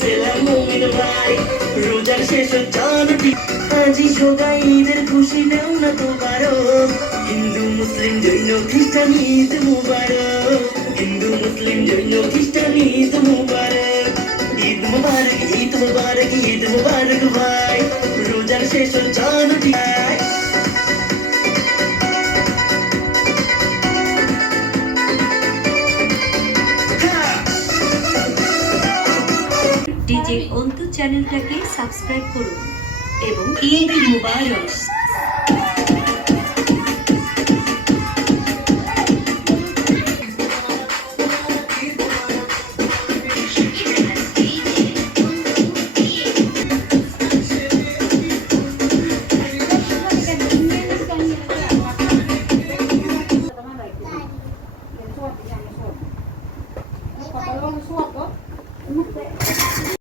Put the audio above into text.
সেলাম মুমিন ভাই রোজার শেষ চাঁদটি আজি সবাই ঈদের খুশি নাও না তোমারও হিন্দু মুসলিম জৈন খ্রিস্টান ঈদ মুবারক হিন্দু মুসলিম জৈন খ্রিস্টান ঈদ মুবারক ঈদ মুবারক ঈদ মুবারক ঈদ মুবারক ভাই রোজার শেষ চাঁদটি ডিজে অন্তু চ্যানেলটাকে সাবস্ক্রাইব করুন এবং ঈদ মুবারক। Kalau suap kok,